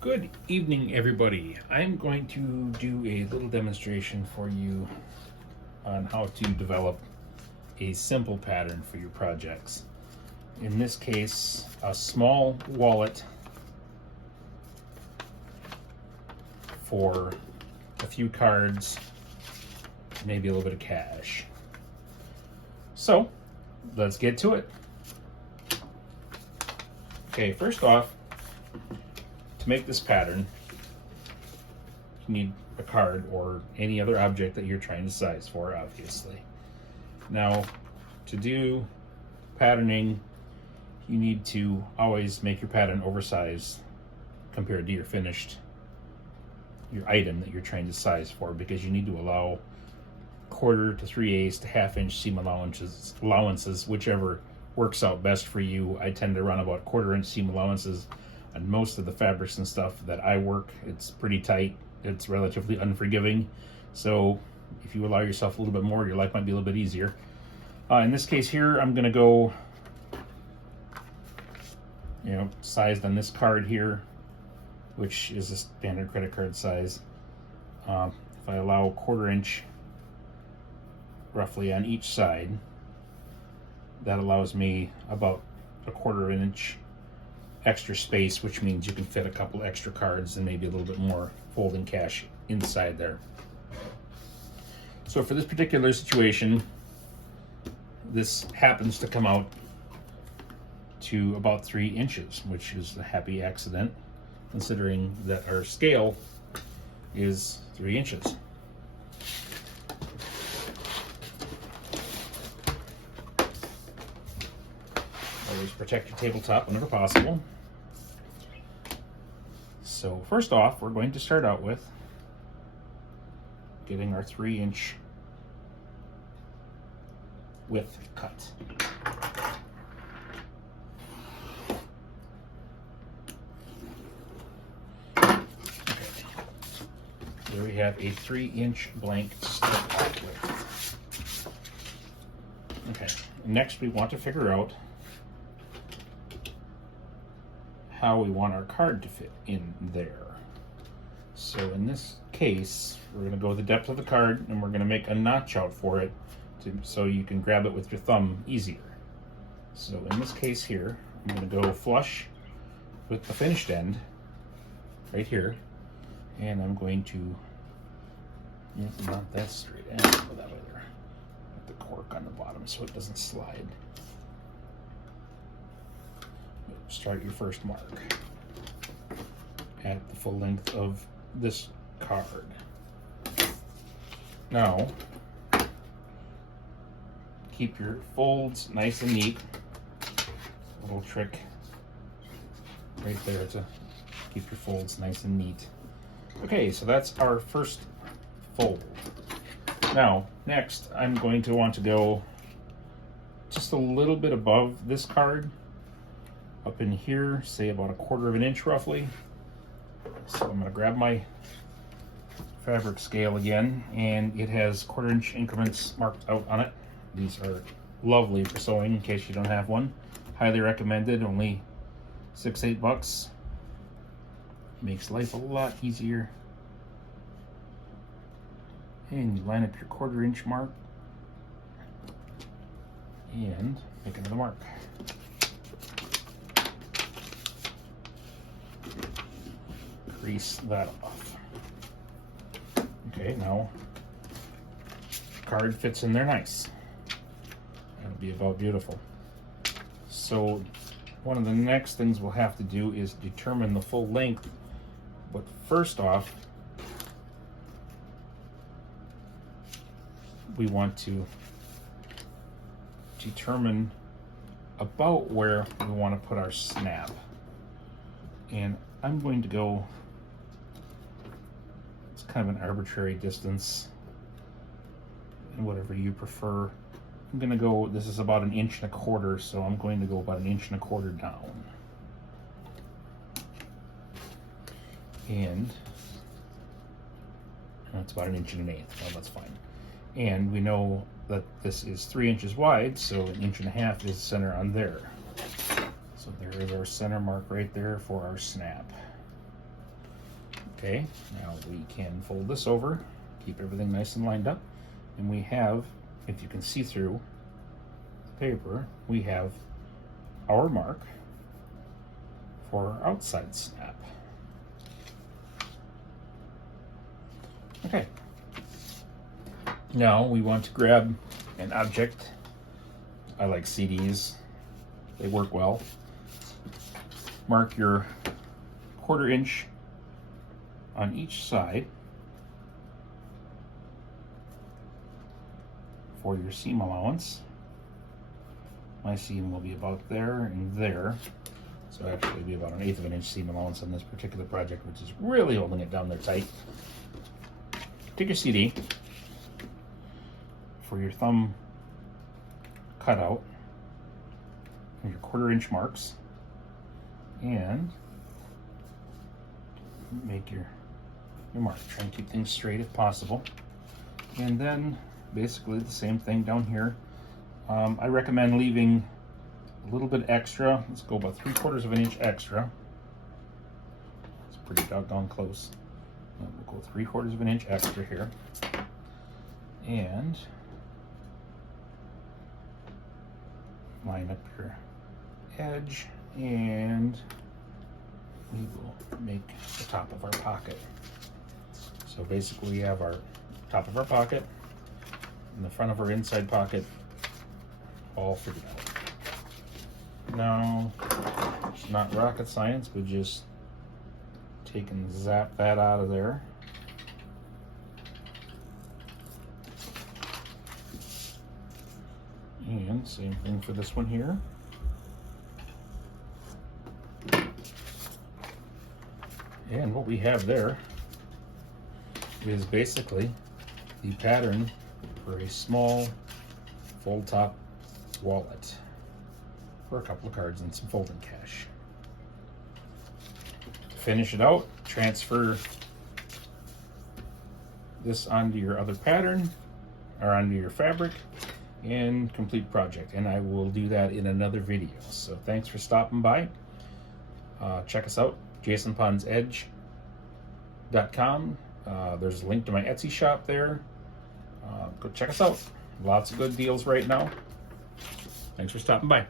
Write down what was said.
Good evening, everybody. I'm going to do a little demonstration for you on how to develop a simple pattern for your projects. In this case, a small wallet for a few cards, maybe a little bit of cash. So, let's get to it. Okay, first off, to make this pattern, you need a card or any other object that you're trying to size for, obviously. Now, to do patterning, you need to always make your pattern oversized compared to your item that you're trying to size for, because you need to allow 1/4 to 3/8 to 1/2 inch seam allowances, whichever works out best for you. I tend to run about 1/4 inch seam allowances on most of the fabrics and stuff that I work. It's pretty tight. It's relatively unforgiving. So if you allow yourself a little bit more, your life might be a little bit easier. In this case here, I'm going to go, sized on this card here, which is a standard credit card size. If I allow 1/4 inch roughly on each side, that allows me about a 1/4 inch extra space, which means you can fit a couple extra cards and maybe a little bit more folding cash inside there. So for this particular situation, this happens to come out to about 3 inches, which is a happy accident considering that our scale is 3 inches. Always protect your tabletop whenever possible. So first off, we're going to start out with getting our 3 inch width cut. Okay. There we have a 3 inch blank to start off with. Okay, next we want to figure out how we want our card to fit in there. So in this case, we're going to go the depth of the card and we're going to make a notch out for it so you can grab it with your thumb easier. So in this case here, I'm going to go flush with the finished end right here, and I'm going to not that straight end, go that way there. Put the cork on the bottom so it doesn't slide. Start your first mark at the full length of this card. Now, keep your folds nice and neat. A little trick right there to keep your folds nice and neat. Okay, so that's our first fold. Now, next, I'm going to want to go just a little bit above this card, up in here, say about a 1/4 inch roughly. So I'm going to grab my fabric scale again, and it has 1/4 inch increments marked out on it. These are lovely for sewing in case you don't have one. Highly recommended, only $6-8. Makes life a lot easier. And you line up your 1/4 inch mark and make another mark. Crease that off. Okay, now card fits in there nice. That'll be about beautiful. So one of the next things we'll have to do is determine the full length. But first off, we want to determine about where we want to put our snap. And I'm going to go, it's kind of an arbitrary distance, and whatever you prefer. I'm going to go, this is about 1 1/4 inches, so I'm going to go about 1 1/4 inches down. And that's about 1 1/8 inches. Well, that's fine. And we know that this is 3 inches wide, so 1.5 inches is center on there. So there is our center mark right there for our snap. Okay, now we can fold this over, keep everything nice and lined up, and we have, if you can see through the paper, we have our mark for our outside snap. Okay, now we want to grab an object. I like CDs, they work well. Mark your 1/4 inch on each side for your seam allowance. My seam will be about there and there, so actually it'll be about 1/8 of an inch seam allowance on this particular project, which is really holding it down there tight. Take your CD for your thumb cutout and your 1/4 inch marks, and make your mark. Try and keep things straight if possible. And then basically the same thing down here. I recommend leaving a little bit extra. Let's go about 3/4 of an inch extra. It's pretty doggone close. We'll go 3/4 of an inch extra here. And line up your edge, and we will make the top of our pocket. So basically we have our top of our pocket and the front of our inside pocket all figured out. Now, it's not rocket science, but just take and zap that out of there. And same thing for this one here. And what we have there is basically the pattern for a small fold top wallet for a couple of cards and some folding cash. To finish it out, transfer this onto your other pattern or onto your fabric and complete project. And I will do that in another video. So thanks for stopping by. Check us out, jasonpondsedge.com. There's a link to my Etsy shop there. Go check us out. Lots of good deals right now. Thanks for stopping by.